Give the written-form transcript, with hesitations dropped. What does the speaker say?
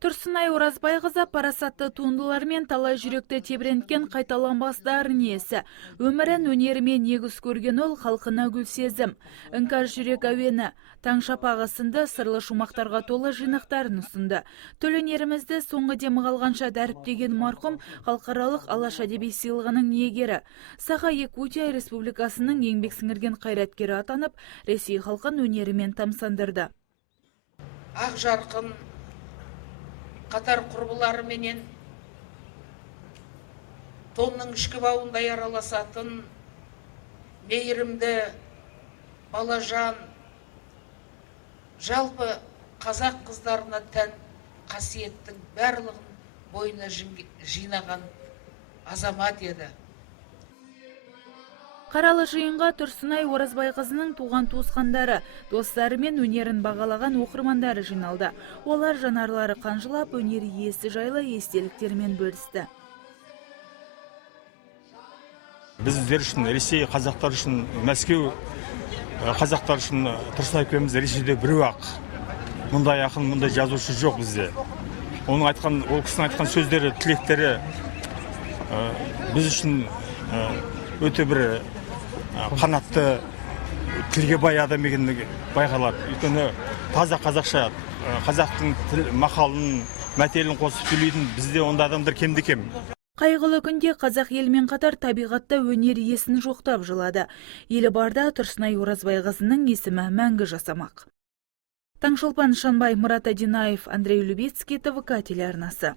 Тұрсынай Оразбайқызы парасатты туындылармен талай жүректі тебіренткен қайталанбас дарын иесі. Өмірін өнерімен негіз көрген ол халқына гүл сезім. Іңкәр жүрек әуені, таң шапағы сынды сырлы шумақтарға толы жинақтарын ұсынды. Төл өнерімізді соңғы демі қалғанша дәріптеген марқұм халықаралық Алаш әдеби сыйлығының иегері. Саха-Якутия Республикасының еңбек сіңірген қайраткері атанып, Ресей халқын өнерімен тамсандырды. Ақ жарқын қатар құрбылары менен тонның ішкі бауындай араласатын мейірімді балажан, жалпы қазақ қыздарына тән қасиеттің барлығын бойына жинаған азамат еді. Қаралы жиынға Тұрсынай Оразбайқызының туған туысқандары, достары мен өнерін бағалаған оқырмандары жиналды. Олар жанарлары қанжылап, өнер иесі жайлы естеліктермен бөлісті. Біздер үшін Ресей, қазақтар үшін Мәскеу, қазақтар үшін Тұрсынай әпкеміз Ресейде біреу-ақ. Мұндай ақын, мұндай жазушы жоқ бізде. Ол кісінің айтқан сөздері, тілектері біз үшін өте бір қанатты, тілге бай адам екендігі байқалады. Өйткені таза қазақша, қазақтың мақалын, мәтелін қосып сөйлейтін бізде онда адамдар кемде-кем. Қайғылы күнде қазақ елмен қатар табиғатта өнер иесін жоқтап жылады. Елі барда Тұрсынай Оразбайқызының есімі мәңгі жасамақ. Таңшолпан Шанбай, Мұрат Адинаев, Андрей Любецкий, ТВК телеарнасы.